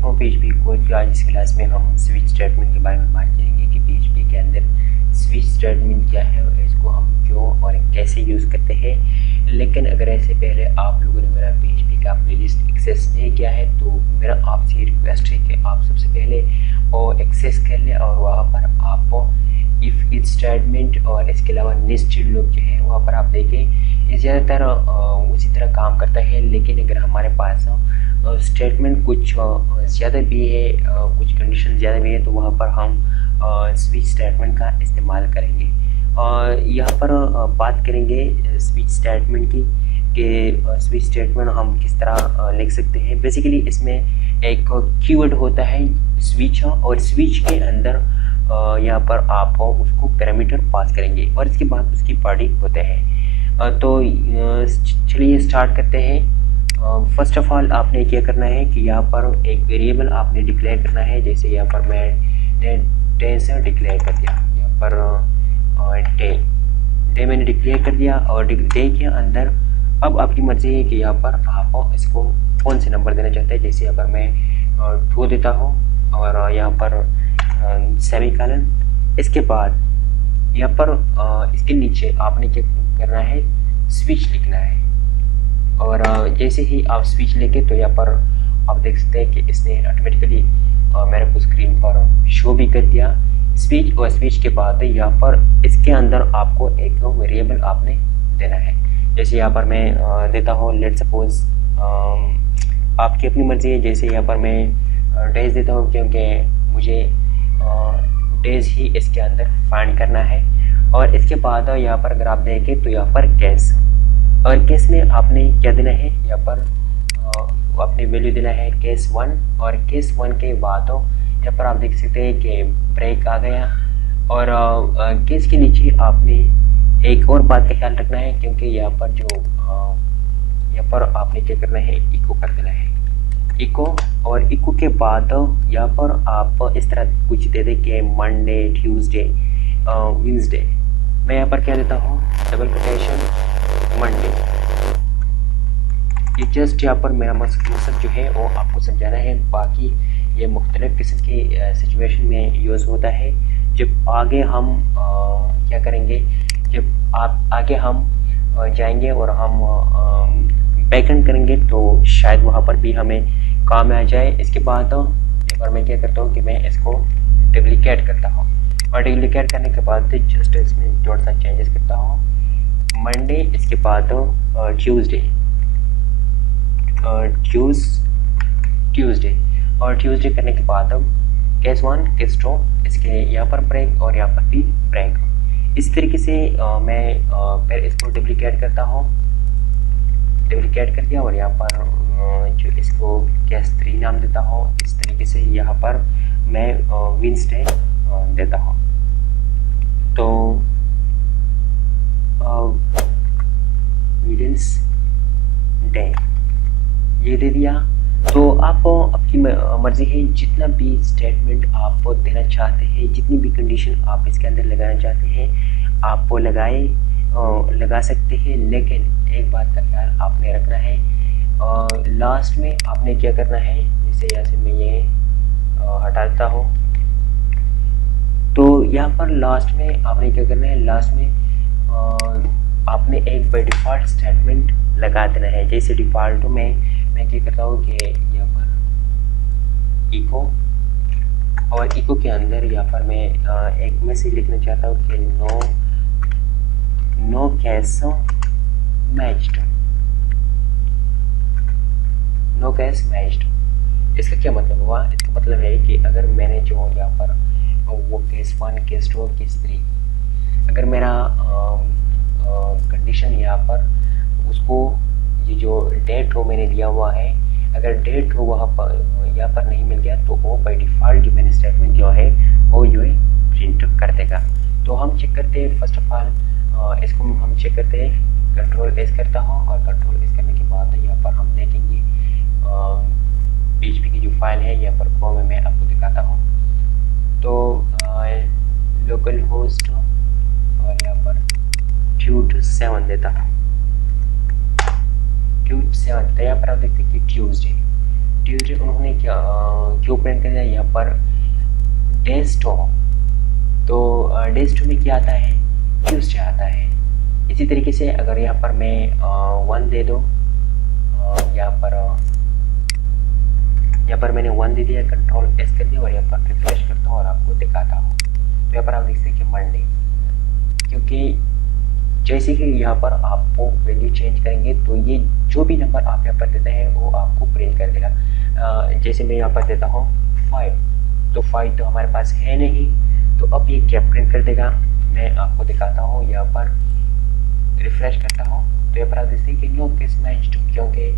स्वागत हूँ PHP course की। आज इस क्लास में हम स्विच स्टेटमेंट के बारे में बात करेंगे कि PHP के अंदर स्विच स्टेटमेंट क्या है और इसको हम क्यों और कैसे यूज़ करते हैं। लेकिन अगर ऐसे पहले आप लोगों ने मेरा PHP का प्लेलिस्ट एक्सेस नहीं किया है तो मेरा आपसे रिक्वेस्ट है कि आप सबसे पहले वो एक्सेस कर लें और वहाँ पर आपको इफ़ इट स्टेटमेंट और इसके अलावा नेस्टेड लूप जो है वहाँ पर आप देखें। ये ज़्यादातर उसी तरह काम करता है, लेकिन अगर हमारे पास स्टेटमेंट कुछ ज़्यादा भी है, कुछ कंडीशन ज़्यादा भी है, तो वहाँ पर हम स्विच स्टेटमेंट का इस्तेमाल करेंगे। यहाँ पर बात करेंगे स्विच स्टेटमेंट की कि स्विच स्टेटमेंट हम किस तरह लिख सकते हैं। बेसिकली इसमें एक कीवर्ड होता है स्विच, और स्विच के अंदर यहाँ पर आप उसको पैरामीटर पास करेंगे और इसके बाद उसकी बॉडी होते हैं। तो चलिए स्टार्ट करते हैं। फर्स्ट ऑफ ऑल आपने क्या करना है कि यहाँ पर एक वेरिएबल आपने डिक्लेयर करना है। जैसे यहाँ पर मैंने डे से डिक्लेयर कर दिया, यहाँ पर डे मैंने डिक्लेयर कर दिया और डे के अंदर अब आपकी मर्जी है कि यहाँ पर आप इसको कौन से नंबर देना चाहते हैं। जैसे यहाँ पर मैं 2 देता हूँ और यहाँ पर सेमीकोलन। इसके बाद यहाँ पर इसके नीचे आपने क्या करना है, स्विच लिखना है। और जैसे ही आप स्विच लेके तो यहाँ पर आप देख सकते हैं कि इसने ऑटोमेटिकली मेरे को स्क्रीन पर शो भी कर दिया स्विच। और स्विच के बाद यहाँ पर इसके अंदर आपको एक वेरिएबल आपने देना है। जैसे यहाँ पर मैं देता हूँ लेट सपोज, आपकी अपनी मर्जी है। जैसे यहाँ पर मैं डेज देता हूँ क्योंकि मुझे डेज ही इसके अंदर फाइंड करना है। और इसके बाद यहाँ पर अगर आप देखें तो यहाँ पर केस, और केस में आपने क्या देना है, यहाँ पर अपनी वैल्यू देना है केस 1। और केस 1 के बाद यहाँ पर आप देख सकते हैं कि ब्रेक आ गया। और केस के नीचे आपने एक और बात का ख्याल रखना है, क्योंकि यहाँ पर जो यहाँ पर आपने क्या करना है, इको कर देना है, इको। और इको के बाद यहाँ पर आप इस तरह कुछ दे दें कि मंडे, ट्यूसडे, वेडनेसडे। मैं यहाँ पर क्या देता हूँ, डबल कोटेशन मंडे। ये जस्ट यहाँ पर मेरा मकसद जो है वो आपको समझाना है। बाकी ये मुख्तलिफ किस्म की सिचुएशन में यूज़ होता है। जब आगे हम क्या करेंगे, जब आगे हम जाएंगे और हम बैकएंड करेंगे तो शायद वहाँ पर भी हमें काम आ जाए। इसके बाद यहाँ पर मैं क्या करता हूँ कि मैं इसको डुप्लीकेट करता हूँ, और डुप्लीकेट करने के बाद जस्ट इसमें थोड़ा सा चेंजेस करता हूँ। मंडे, इसके बाद ट्यूसडे, ट्यूसडे और ट्यूसडे करने के बाद केस 1, केस 2, इसके यहाँ पर ब्रेक और यहाँ पर भी ब्रेक। इस तरीके से मैं फिर इसको डुप्लीकेट करता हूँ, डुप्लीकेट कर दिया और यहाँ पर जो इसको केस 3 नाम देता हूँ। इस तरीके से यहाँ पर मैं वेडनेसडे देता हूँ। तो वेडनेसडे ये दे दिया। तो आप आपकी मर्जी है, जितना भी स्टेटमेंट आप देना चाहते हैं, जितनी भी कंडीशन आप इसके अंदर लगाना चाहते हैं आप वो लगा सकते हैं। लेकिन एक बात का ख्याल आपने रखना है, लास्ट में आपने क्या करना है। जैसे यहाँ से मैं ये हटा देता हूँ, तो यहाँ पर लास्ट में आपने क्या करना है, लास्ट में आपने एक बाय डिफ़ॉल्ट स्टेटमेंट लगा देना है। जैसे डिफ़ॉल्ट में मैं क्या करता हूँ कि यहाँ पर इको, और इको के अंदर यहाँ पर मैं एक मैसेज लिखना चाहता हूँ कि no case matched, no case matched. इसका क्या मतलब हुआ, इसका मतलब है कि अगर मैंने जो यहाँ पर वो केस 1, केस 2, केस 3, अगर मेरा कंडीशन यहाँ पर उसको ये जो डेट हो मैंने दिया हुआ है, अगर डेट हो वहाँ पर यहाँ पर नहीं मिल गया तो वो बाय डिफ़ॉल्ट जो मैंने स्टेटमेंट जो है वो जो है प्रिंट कर देगा। तो हम चेक करते हैं, फर्स्ट ऑफ ऑल इसको हम चेक करते हैं। कंट्रोल एस करता हूँ और कंट्रोल एस करने के बाद यहाँ पर हम देखेंगे PHP की जो फाइल है यहाँ पर क्रोम में मैं आपको दिखाता हूँ। तो लोकल होस्ट और यहाँ पर Qt7 देता हूँ, Qt7। तो यहाँ पर आप देखते हैं कि ट्यूसडे, ट्यूजडे उन्होंने क्या क्यों प्रिंट कर दिया यहाँ पर डेज टू, तो डेज टू में क्या आता है, ट्यूजडे आता है। इसी तरीके से अगर यहाँ पर मैं 1 दे दूँ, यहाँ पर मैंने 1 दे दिया, कंट्रोल एस कर दिया और यहाँ पर रिफ्रेश करता हूँ और आपको दिखाता हूँ। तो यहाँ पर आप देखते हैं कि मंडे, क्योंकि जैसे कि यहाँ पर आपको वैल्यू चेंज करेंगे तो ये जो भी नंबर आप यहाँ पर देते हैं वो आपको प्रिंट कर देगा। जैसे मैं यहाँ पर देता हूँ 5, तो 5 तो हमारे पास है नहीं, तो अब ये क्या प्रिंट कर देगा, मैं आपको दिखाता हूँ। यहाँ पर रिफ्रेश करता हूँ तो यहाँ पर आप देखते हैं कि नो केस मैच टू, क्योंकि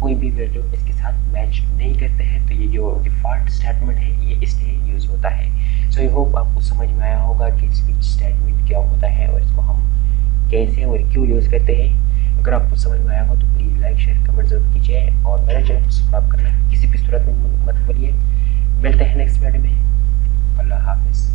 कोई भी वैल्यू इसके साथ मैच नहीं करते हैं, तो ये जो डिफ़ॉल्ट स्टेटमेंट है ये इसलिए यूज़ होता है। सो आई होप आपको समझ में आया होगा कि स्विच स्टेटमेंट क्या होता है और इसको हम कैसे और क्यों यूज़ करते हैं। अगर आपको समझ में आया हो तो प्लीज़ लाइक शेयर कमेंट जरूर कीजिए और मेरे चैनल को सब्सक्राइब करना किसी भी सूरत में मत भूलिए। मिलते हैं नेक्स्ट वीडियो में। अल्लाह हाफिज़।